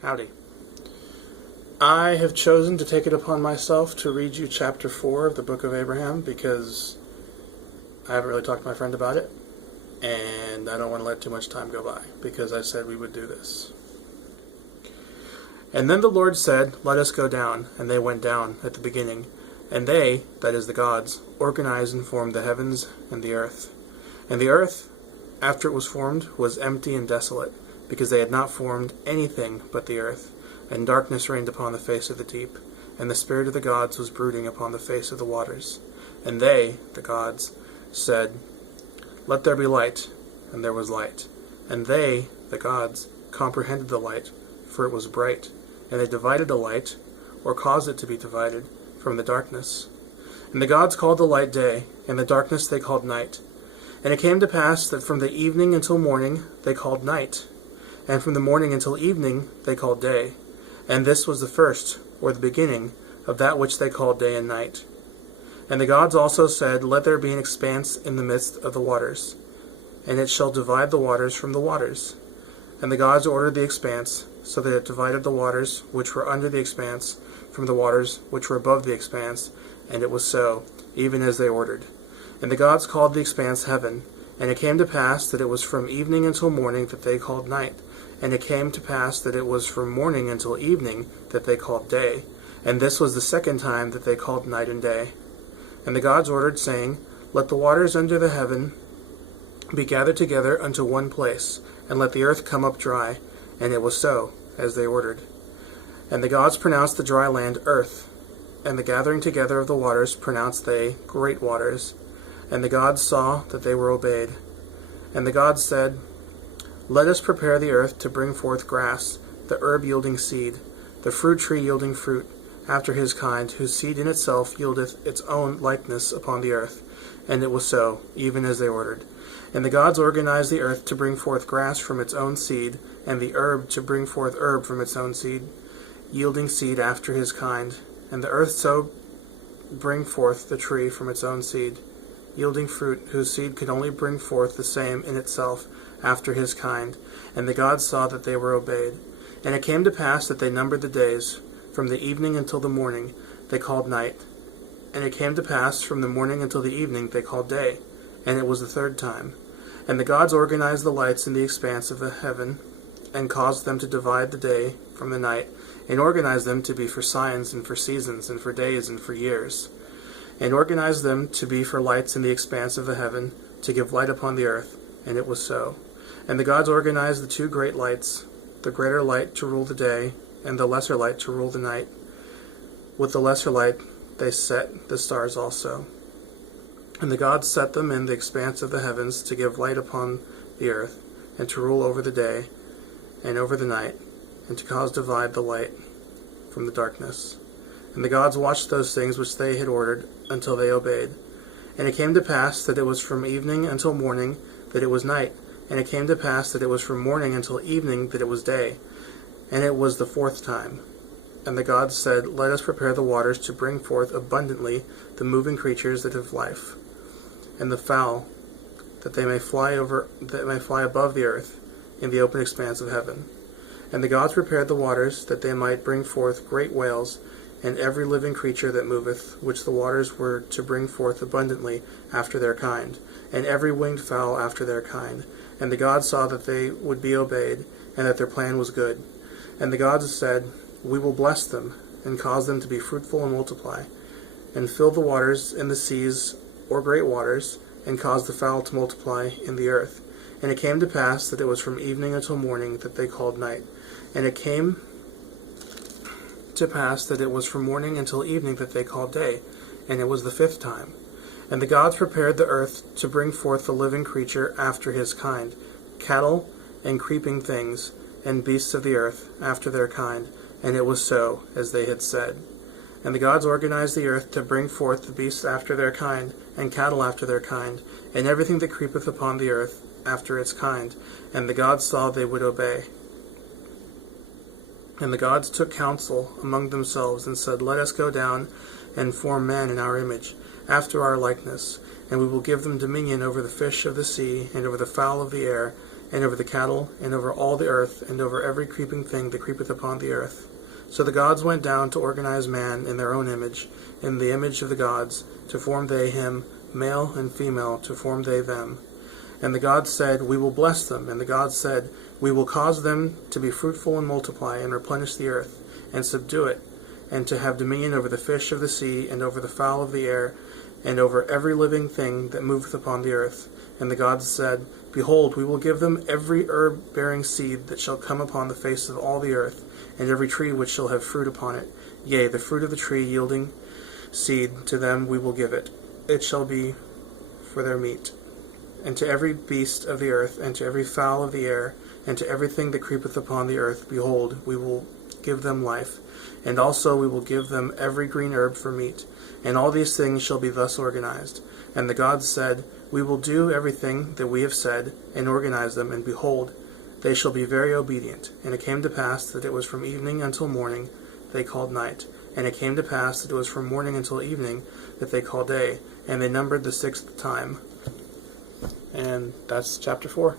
Howdy. I have chosen to take it upon myself to read you chapter 4 of the book of Abraham because I haven't really talked to my friend about it, and I don't want to let too much time go by because I said we would do this. And then the Lord said, "Let us go down." And they went down at the beginning. And they, that is the gods, organized and formed the heavens and the earth. And the earth, after it was formed, was empty and desolate, because they had not formed anything but the earth. And darkness reigned upon the face of the deep, and the spirit of the gods was brooding upon the face of the waters. And they, the gods, said, "Let there be light," and there was light. And they, the gods, comprehended the light, for it was bright. And they divided the light, or caused it to be divided, from the darkness. And the gods called the light day, and the darkness they called night. And it came to pass that from the evening until morning they called night, and from the morning until evening they called day. And this was the first, or the beginning, of that which they called day and night. And the gods also said, "Let there be an expanse in the midst of the waters, and it shall divide the waters from the waters." And the gods ordered the expanse, so that it divided the waters which were under the expanse from the waters which were above the expanse, and it was so, even as they ordered. And the gods called the expanse heaven. And it came to pass that it was from evening until morning that they called night. And it came to pass that it was from morning until evening that they called day. And this was the second time that they called night and day. And the gods ordered, saying, "Let the waters under the heaven be gathered together unto one place, and let the earth come up dry." And it was so, as they ordered. And the gods pronounced the dry land earth, and the gathering together of the waters pronounced they great waters. And the gods saw that they were obeyed. And the gods said, "Let us prepare the earth to bring forth grass, the herb yielding seed, the fruit tree yielding fruit, after his kind, whose seed in itself yieldeth its own likeness upon the earth." And it was so, even as they ordered. And the gods organized the earth to bring forth grass from its own seed, and the herb to bring forth herb from its own seed, yielding seed after his kind. And the earth so bring forth the tree from its own seed, yielding fruit, whose seed could only bring forth the same in itself after his kind. And the gods saw that they were obeyed. And it came to pass that they numbered the days. From the evening until the morning they called night. And it came to pass from the morning until the evening they called day. And it was the third time. And the gods organized the lights in the expanse of the heaven, and caused them to divide the day from the night, and organized them to be for signs, and for seasons, and for days, and for years, and organized them to be for lights in the expanse of the heaven, to give light upon the earth. And it was so. And the gods organized the two great lights, the greater light to rule the day, and the lesser light to rule the night. With the lesser light they set the stars also. And the gods set them in the expanse of the heavens to give light upon the earth, and to rule over the day, and over the night, and to cause divide the light from the darkness. And the gods watched those things which they had ordered until they obeyed. And it came to pass that it was from evening until morning that it was night. And it came to pass that it was from morning until evening that it was day. And it was the fourth time. And the gods said, "Let us prepare the waters to bring forth abundantly the moving creatures that have life, and the fowl, that they may fly above the earth in the open expanse of heaven." And the gods prepared the waters, that they might bring forth great whales, and every living creature that moveth, which the waters were to bring forth abundantly after their kind, and every winged fowl after their kind. And the gods saw that they would be obeyed, and that their plan was good. And the gods said, "We will bless them, and cause them to be fruitful and multiply, and fill the waters in the seas, or great waters, and cause the fowl to multiply in the earth." And it came to pass that it was from evening until morning that they called night. And it came to pass that it was from morning until evening that they called day. And it was the fifth time. And the gods prepared the earth to bring forth the living creature after his kind, cattle and creeping things, and beasts of the earth after their kind. And it was so, as they had said. And the gods organized the earth to bring forth the beasts after their kind, and cattle after their kind, and everything that creepeth upon the earth after its kind. And the gods saw they would obey. And the gods took counsel among themselves, and said, "Let us go down and form man in our image, after our likeness, and we will give them dominion over the fish of the sea, and over the fowl of the air, and over the cattle, and over all the earth, and over every creeping thing that creepeth upon the earth. So the gods went down to organize man in their own image, in the image of the gods, to form they him, male and female, to form they them. And the gods said, We will bless them. And the gods said, We will cause them to be fruitful and multiply, and replenish the earth, and subdue it, and to have dominion over the fish of the sea, and over the fowl of the air, and over every living thing that moveth upon the earth. And the gods said, Behold, we will give them every herb-bearing seed that shall come upon the face of all the earth, and every tree which shall have fruit upon it. Yea, the fruit of the tree yielding seed, to them we will give it. It shall be for their meat. And to every beast of the earth, and to every fowl of the air, and to everything that creepeth upon the earth, behold, we will give them life. And also we will give them every green herb for meat. And all these things shall be thus organized. And the gods said, We will do everything that we have said, and organize them, and behold, they shall be very obedient. And it came to pass that it was from evening until morning they called night. And it came to pass that it was from morning until evening that they called day. And they numbered the sixth time. And that's chapter 4.